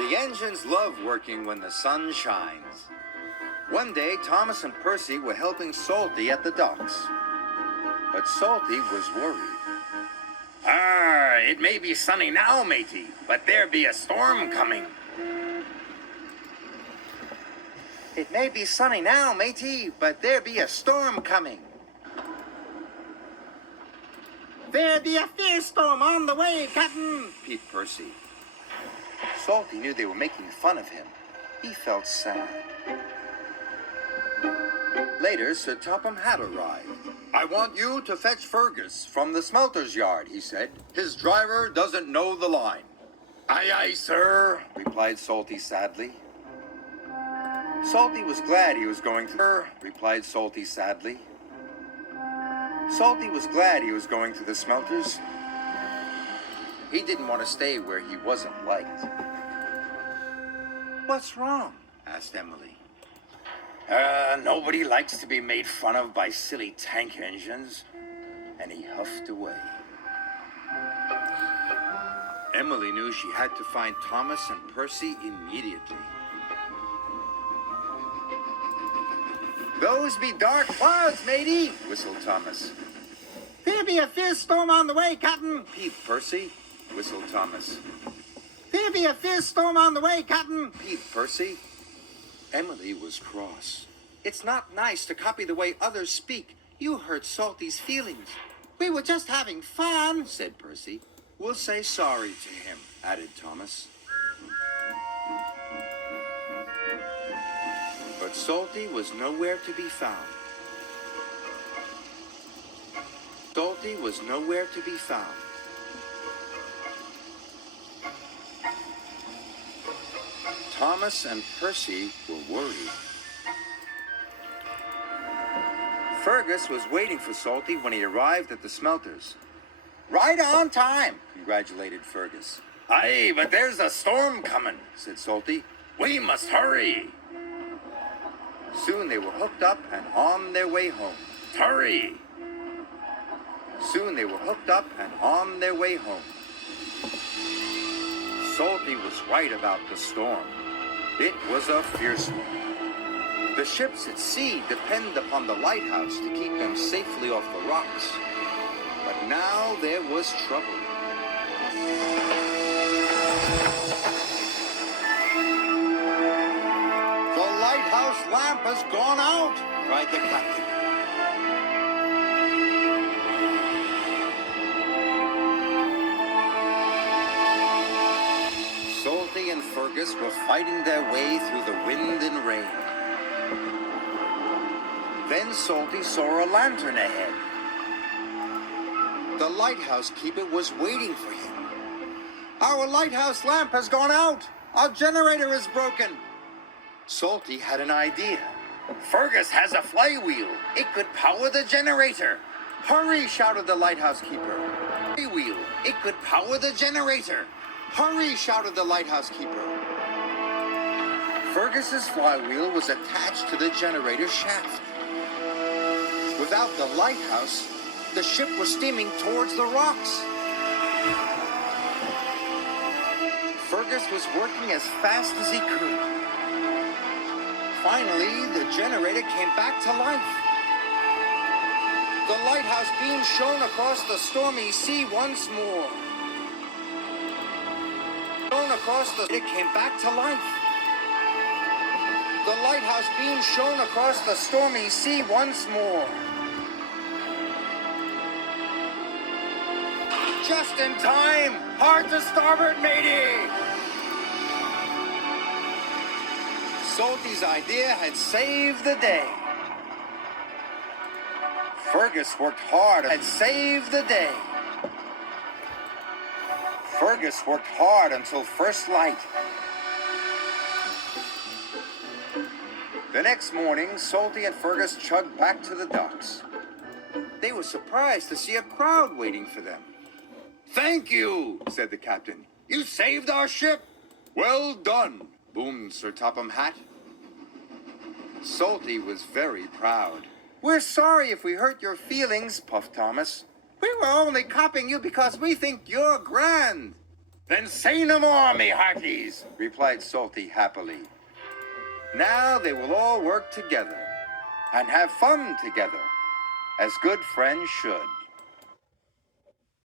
The engines love working when the sun shines. One day, Thomas and Percy were helping Salty at the docks. But Salty was worried. It may be sunny now, matey, but there be a storm coming. It may be sunny now, matey, but there be a storm coming. There be a fierce storm on the way, Captain, peeped Percy. Salty knew they were making fun of him. He felt sad. Later, Sir Topham had arrived. I want you to fetch Fergus from the smelter's yard, he said. His driver doesn't know the line. Aye, aye, sir, replied Salty sadly. Salty was glad he was going to... replied Salty sadly. Salty was glad he was going to the smelters. He didn't want to stay where he wasn't liked. What's wrong? Asked Emily. Nobody likes to be made fun of by silly tank engines. And he huffed away. Emily knew she had to find Thomas and Percy immediately. Those be dark clouds, matey, whistled Thomas. There be a fierce storm on the way, Captain, peeped Percy, whistled Thomas. There be a fierce storm on the way, Captain, peeped Percy. Emily was cross. It's not nice to copy the way others speak. You hurt Salty's feelings. We were just having fun, said Percy. We'll say sorry to him, added Thomas. But Salty was nowhere to be found. Salty was nowhere to be found. Thomas and Percy were worried. Fergus was waiting for Salty when he arrived at the smelters. Right on time, congratulated Fergus. Aye, but there's a storm coming, said Salty. We must hurry. Soon they were hooked up and on their way home. Hurry! Soon they were hooked up and on their way home. Salty was right about the storm. It was a fierce one. The ships at sea depend upon the lighthouse to keep them safely off the rocks. But now there was trouble. The lighthouse lamp has gone out, cried the captain. Salty and Fergus were fighting their way through the wind and rain. Then Salty saw a lantern ahead. The lighthouse keeper was waiting for him. Our lighthouse lamp has gone out. Our generator is broken. Salty had an idea. Fergus has a flywheel. It could power the generator. Hurry, shouted the lighthouse keeper. Flywheel. It could power the generator. Hurry, shouted the lighthouse keeper. Fergus's flywheel was attached to the generator shaft. Without the lighthouse, the ship was steaming towards the rocks. Fergus was working as fast as he could. Finally, the generator came back to life. The lighthouse beam shone across the stormy sea once more. It came back to life. The lighthouse beam shone across the stormy sea once more. Just in time! Hard to starboard, matey! Salty's idea had saved the day. Fergus worked hard and saved the day. Fergus worked hard until first light. The next morning, Salty and Fergus chugged back to the docks. They were surprised to see a crowd waiting for them. Thank you, said the captain. You saved our ship. Well done, boomed Sir Topham Hatt. Salty was very proud. We're sorry if we hurt your feelings, puffed Thomas. We were only copying you because we think you're grand. Then say no more, me hearties, replied Salty happily. Now they will all work together and have fun together, as good friends should.